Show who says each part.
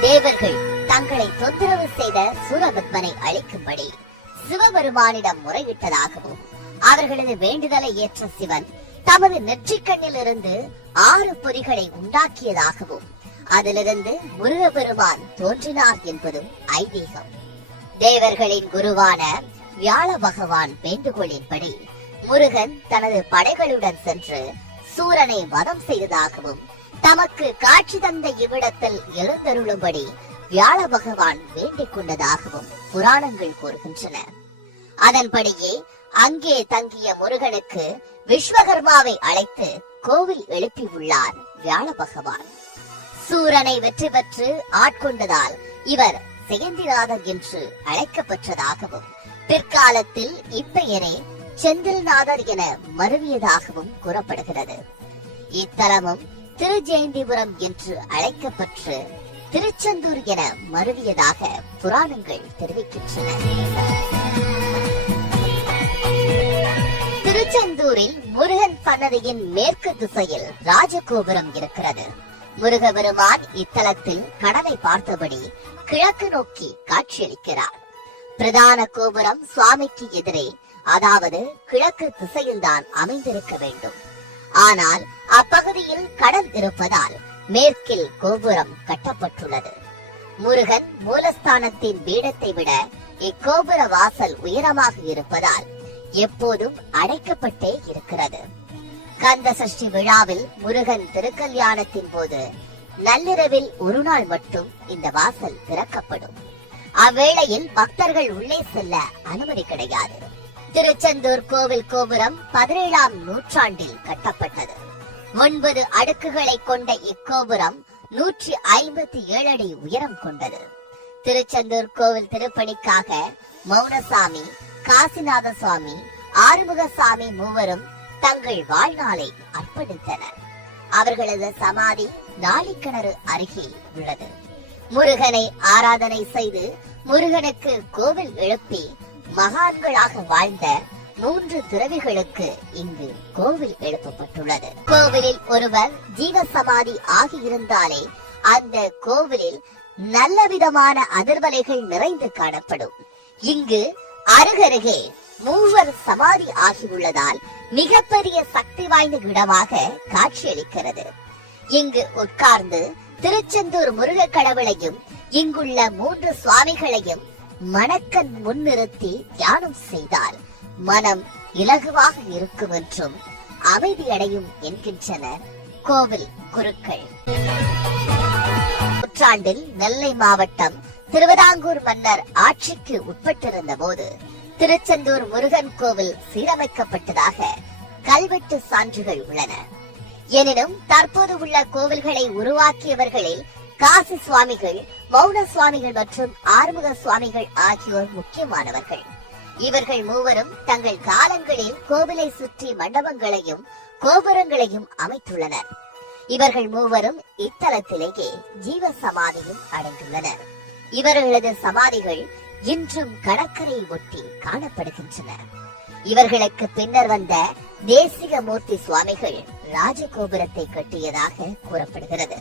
Speaker 1: தேவர்கள் தங்களை தொந்தரவு செய்த சூரபத்மனை அழிக்கும்படி சிவபெருமானிடம் முறையிட்டதாகவும் அவர்களது வேண்டுதலை ஏற்ற சிவன் தமது நெற்றிக்கண்ணில் இருந்து ஆறு பொறிகளை உண்டாக்கியதாகவும் அதிலிருந்து முருகபெருமான் தோன்றினார் என்பதும் ஐதீகம். தேவர்களின் குருவான வியாழ பகவான் வேண்டுகோளின்படி முருகன் தனது படைகளுடன் சென்று சூரனை வதம் செய்ததாகவும் தமக்கு காட்சி தந்த இவ்விடத்தில் எழுந்தருளும்படி வியாழ பகவான் வேண்டிக் கொண்டதாகவும் புராணங்கள் கூறுகின்றன. அதன்படியே அங்கே தங்கிய முருகனுக்கு விஸ்வகர்மாவை அழைத்து கோவில் எழுப்பியுள்ளார் வியாழ பகவான். சூரனை வெற்றி பெற்று ஆட்கொண்டதால் இவர் செயந்திநாதர் என்று அழைக்கப்பட்டதாகவும் பிற்காலத்தில் இப்பெயரே செந்தில்நாதர் என மருவியதாகவும் கூறப்படுகிறது. இத்தலமும் திருஜெயந்திபுரம் என்று அழைக்கப்பட்டு திருச்செந்தூர் என மருவியதாக புராணங்கள் தெரிவிக்கின்றன. திருச்செந்தூரில் முருகன் சன்னதியின் மேற்கு திசையில் ராஜகோபுரம் இருக்கிறது. முருகபெருமான் இத்தலத்தில் கடலை பார்த்தபடி கிழக்கு நோக்கி காட்சியளிக்கிறார். பிரதான கோபுரம் சுவாமிக்கு எதிரே அதாவது கிழக்கு திசையில்தான் அமைந்திருக்க வேண்டும். ஆனால் அப்பகுதியில் கடல் இருப்பதால் மேற்கில் கோபுரம் கட்டப்பட்டுள்ளது. முருகன் மூலஸ்தானத்தின் பீடத்தை விட இக்கோபுர வாசல் உயரமாக இருப்பதால் எப்போதும் அடைக்கப்பட்டே இருக்கிறது. கந்த சஷ்டி விழாவில் முருகன் திருக்கல்யாணத்தின் போது நள்ளிரவில் ஒரு நாள் மட்டும் இந்த வாசல் திறக்கப்படும். அவ்வேளையில் பக்தர்கள் உள்ளே செல்ல அனுமதி கிடையாது. திருச்செந்தூர் கோவில் கோபுரம் பதினேழாம் நூற்றாண்டில் கட்டப்பட்டது. ஒன்பது அடுக்குகளை கொண்ட இக்கோபுரம் நூற்றி ஐம்பத்தி ஏழு அடி உயரம் கொண்டது. திருச்செந்தூர் கோவில் திருப்பணிக்காக மௌனசாமி காசிநாத சுவாமி ஆறுமுகசாமி மூவரும் தங்கள் வாழ்நாளை அர்ப்பணித்தனர். அவர்களது சமாதி நாளிக்கிணறு அருகே உள்ளது. முருகனை ஆராதனை செய்து முருகனுக்கு கோவில் எழுப்பி மகான்களாக வாழ்ந்த மூன்று துறவிகளுக்கு இங்கு கோவில் எழுப்பப்பட்டுள்ளது. கோவிலில் ஒருவர் ஜீவசமாதி ஆகியிருந்தாலே அந்த கோவிலில் நல்ல விதமான அதிர்வலைகள் நிறைந்து காணப்படும். இங்கு அருகருகே மூவர் சமாதி ஆகியுள்ளதால் மிகப்பெரிய சக்தி வாய்ந்த இடமாக காட்சியளிக்கிறது. இங்கு உட்கார்ந்து திருச்செந்தூர் முருக கடவுளையும் இங்குள்ள மூன்று சுவாமிகளையும் மணக்கண் முன்னிறுத்தி தியானம் செய்தால் மனம் இலகுவாக இருக்கும் என்றும் அமைதியடையும் என்கின்றனர் கோவில் குருக்கள். நூற்றாண்டில் நெல்லை மாவட்டம் திருவிதாங்கூர் மன்னர் ஆட்சிக்கு உட்பட்டிருந்த போது திருச்செந்தூர் முருகன் கோவில் சீரமைக்கப்பட்டதாக கல்வெட்டு சான்றுகள் உள்ளன. எனினும் தற்போது உள்ள கோவில்களை உருவாக்கியவர்களில் காசி சுவாமிகள் மௌன சுவாமிகள் மற்றும் ஆறுமுக சுவாமிகள் ஆகியோர் முக்கியமானவர்கள். இவர்கள் மூவரும் தங்கள் காலங்களில் கோவிலை சுற்றி மண்டபங்களையும் கோபுரங்களையும் அமைத்துள்ளனர். இவர்கள் மூவரும் இத்தலத்திலேயே ஜீவ சமாதியும் அடைந்துள்ளனர். இவர்களது சமாதிகள் இன்றும் கடற்கரையை ஒட்டி காணப்படுகின்றன. இவர்களுக்கு பின்னர் வந்த தேசிக மூர்த்தி சுவாமிகள் ராஜகோபுரத்தை கட்டியதாக கூறப்படுகிறது.